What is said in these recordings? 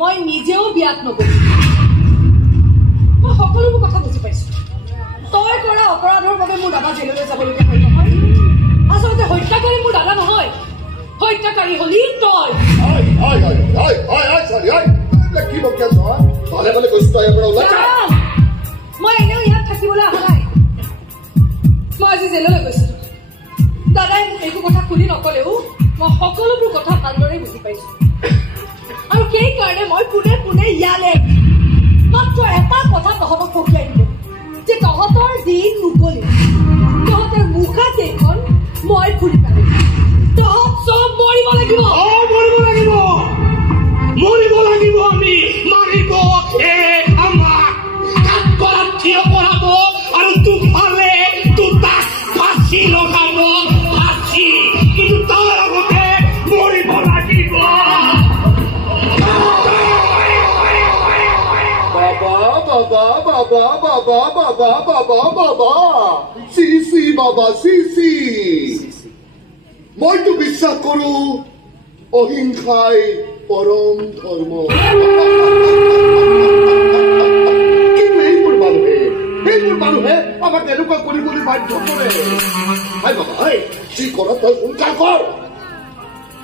মই নিজেও বিয়াত নগলো মই সকলোবোৰ কথা বুজি পাইছো তই কৰা অপৰাধৰ বাবে মোৰ দাদা জেললৈ যাবলগীয়া হয় নহয় আচলতে হত্যাকাৰী মোৰ দাদা নহয় হত্যাকাৰী হলি তই মই এনেও ইয়াত থাকিবলৈ অহা নাই মই আজি জেললৈ গৈছিলো দাদাই মোক একো কথা খুলি নকলেও মই সকলোবোৰ কথা ভালদৰে বুজি পাইছো আৰু সেই কাৰণে মই পোনে পোনে ইয়ালে মাত্ৰ এটা কথা তহঁতক পঠিয়াই দিলো যে তহঁতৰ দিন মুকলি তহঁতৰ মুখা কেইখন মই খুলি পালো তহঁত চব মৰিব লাগিব আমি মাৰিব আমাক কাঠগড়াত থিয় কৰাব আৰু তোক পালে তোক তাক ফাঁচি লগাব ফাঁচি কিন্তু তাৰ আগতে মৰিব লাগিব বাবা চিচি বাবা চিচি মইতো বিশ্বাস কৰো অহিংসাই পৰম ধৰ্ম কিন্তু এইবোৰ মানুহে আমাক এনেকুৱা কৰিবলৈ বাধ্য কৰে বাবা যি কৰ তই সোনকাল কৰ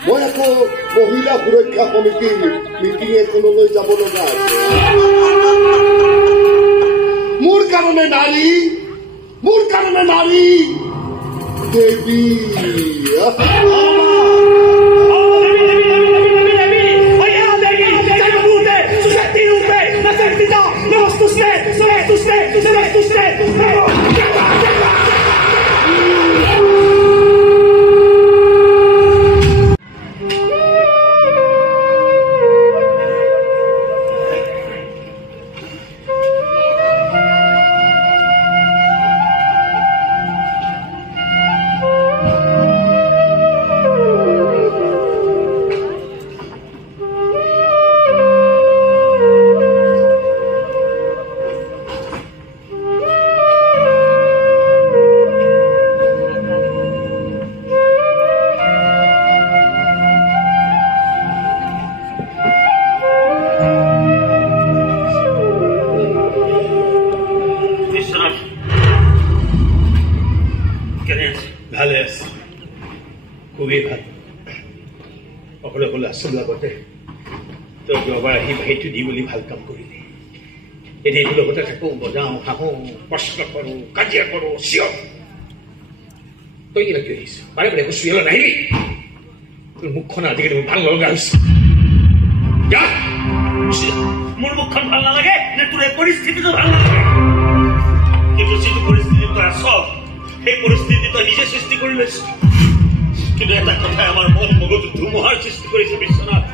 মই আকৌ মহিলা সুৰক্ষা সমিতিৰ মিটিং এখনলৈ যাব লগা আছে মোৰ কাৰণে নাৰী দেৱী খুবেই ভাল অকলে অকলে আছোঁ লগতে তই যোৱাবাৰ আহি ভাইটো দি বুলি ভাল কাম কৰিলি এতিয়া এইটো লগতে থাকোঁ বজাওঁ হাঁহোঁ প্ৰশ্ন কৰোঁ কাজিয়া কৰোঁ চিঞৰ তই কিবা কিয় আহিছ বাৰে বাৰে একো চিঞৰ নাহিলি তোৰ মুখখন আজিকালি মোৰ ভাল লগা হৈছে মোৰ মুখখন ভাল নালাগে নে তোৰ এই পৰিস্থিতিটো ভাল নালাগে কিন্তু যিটো পৰিস্থিতি তই আছ সেই পৰিস্থিতি তই নিজে সৃষ্টি কৰি লৈছ কিন্তু এটা কথাই আমাৰ মন মগজু ধুমুহাৰ সৃষ্টি কৰিছে বিশ্বনাথ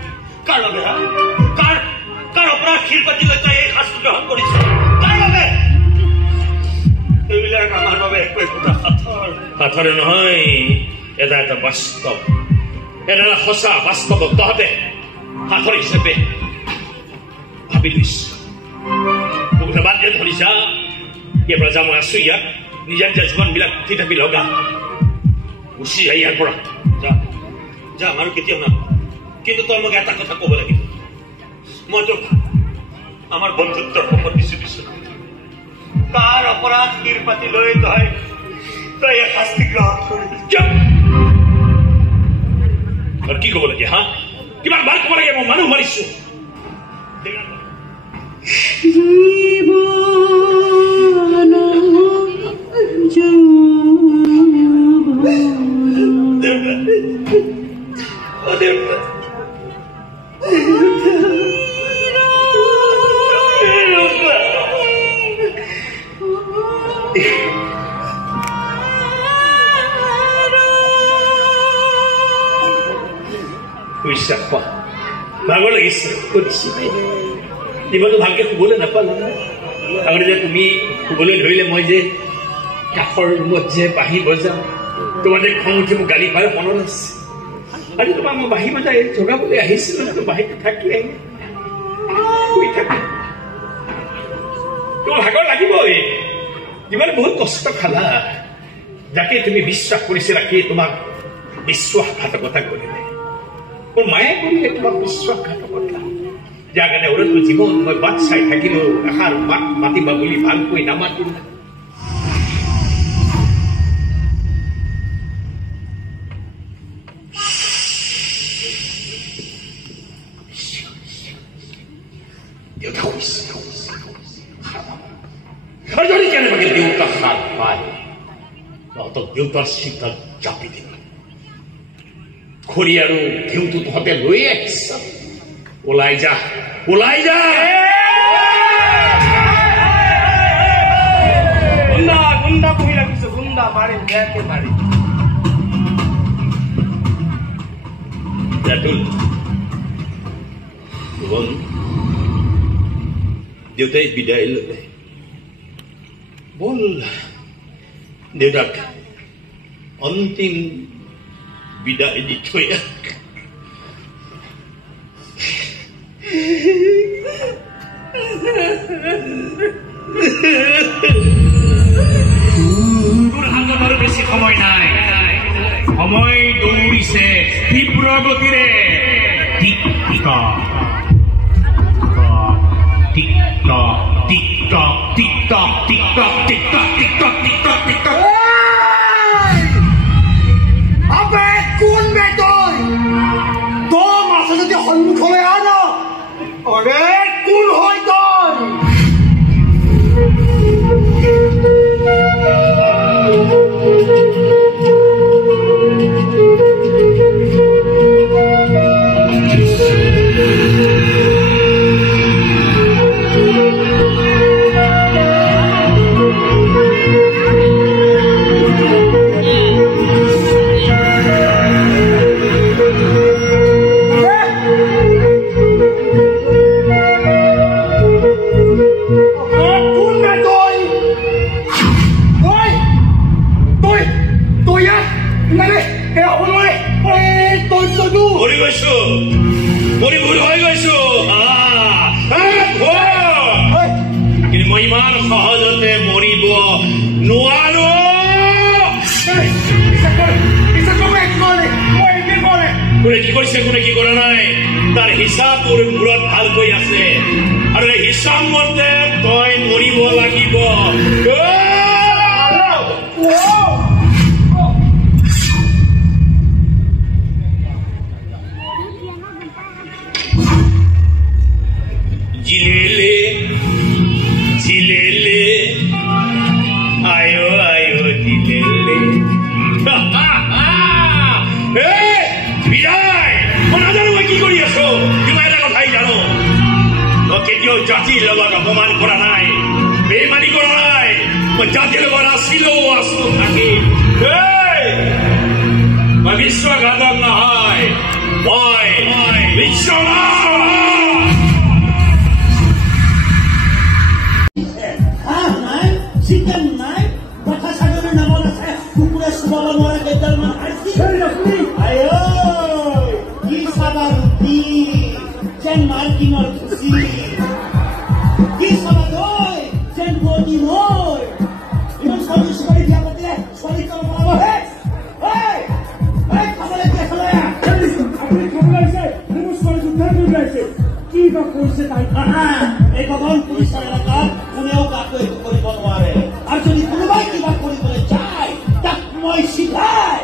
কাৰ বাবে কাৰ অপৰাধ শিল্পাতি লৈ তই এই শাস্তি গ্ৰহণ কৰিছ কাৰ বাবে এইবিলাক আমাৰ বাবে একোটা সাঁথৰে নহয় এটা এটা বাস্তৱ এটা এটা সঁচা বাস্তৱ তহঁতে সাঁথৰ হিচাপে ভাবি লৈছ মোক বাদ দিয়ে ধৰিছা ইয়াৰ পৰা যা মই আছো ইয়াত নিজা নিজা জীৱনবিলাক থিতাপি লগা গুচি যায় ইয়াৰ পৰা যাম আৰু কেতিয়াও নাম কিন্তু তই মোক এটা কথা ক'ব লাগিব মই তোক আমাৰ বন্ধুত্বৰ শপত দিছো বিশ্বনাথ কাৰ অপৰাধ শিৰ পাতি লৈ তই এই শাস্তি গ্ৰহণ কৰিবি আৰু কি ক'ব লাগে হা কিমান বাৰ ক'ব লাগে মই মানুহ মাৰিছো বিশ্বাস পোৱা ভাগৰ লাগিছে দিবতো ভালকে শুবলৈ নাপালো আগতে যে তুমি শুবলৈ ধৰিলে মই যে কাষৰ ৰুমত যে বাঁহী বজাওঁ তোমাৰ যে খং উঠি মোক গালি পাৰে মনত আছে আজি তোমাক মই বাঁহী বজাই জগাবলৈ আহিছিলো বাঁহীটো থাকি আহিলে শুই থাকি তোমাৰ ভাগৰ লাগিবই যিমান বহুত কষ্ট খালা যাকে তুমি বিশ্বাস কৰিছিলা কি তোমাক বিশ্বাসঘাতকতা কৰিলে মোৰ মায়ে কৰিলে তোমাক বিশ্বাসঘাতকতা যাৰ কাৰণে ওৰতো জীৱন মই বাট চাই থাকিলো এষাৰ মাত মাতিবা বুলি ভালকৈ নামাতিলো দেউতা কৈছে যদি কেনেবাকে দেউতা হাত পায় তহঁতক দেউতাৰ চিন্তাত জাপি দিম খৰি আৰু ঘিউটো তহঁতে লৈ আহিছ ওলাই যা ওলাই যা গুণ্ডা গুণ্ডা বহি ৰাখিছো গুণ্ডা মাৰি বেয়াকে মাৰি জাতুল দেউতাই বিদায় ললে বল দেউতাক অন্তিম বিদায় দি থৈ তোৰ হাতত আৰু বেছি সময় নাই সময় দৌৰিছে তীব্ৰ গতিৰে টিকটক টিকটক টিকটক টিকটক টিকটক টিকটক টিকটক টিকটক টিকটক আবে কোন বে তই তোৰ মাছে যদি সন্মুখলৈ আহ ন অৰে কোন হয় তই মই ইমান সহজতে মৰিব নোৱাৰো কোনে কি কৰিছে কোনে কি কৰা নাই তাৰ হিচাপ মোৰ মূৰত ভালকৈ আছে আৰু এই হিচাপ মতে তই মৰিব লাগিব জিলেলে জিলেলে আয়ো আয়ো জিলেলে বিদায় মই নাজানো মই কি কৰি আছো কিবা এটা কথাই জানো মই কেতিয়াও জাতিৰ লগত অপমান কৰা নাই বেইমানি কৰা নাই মই জাতিৰ লগত আছিলো আছো থাকিম মই বিশ্বাসঘাতক নহয় মই বিশ্বাস chicken knife, bata sagana na bola sa kukura subala mora kedal man arti. Ayo, ki sabaruti, jen marking or kusi. Ki sabadoy, jen body hoy. Iman swali swali dia batre, swali kala mara hey, hey, hey, kamale dia salaya. আপুনি খাবলৈ আছে মোৰ ছোৱালী উদ্ধাৰ কৰি আছে কি বা কৰিছে তাই এই ভগৱান পুলিচৰ এলেকাত কোনেও কাকো একো কৰিব নোৱাৰে আৰু যদি কোনোবাই কিবা কৰিবলৈ যায় তাক মই শিকাই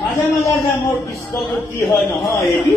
মাজে মাজে যে মোৰ পিষ্টলটো কি হয় নহয় এটি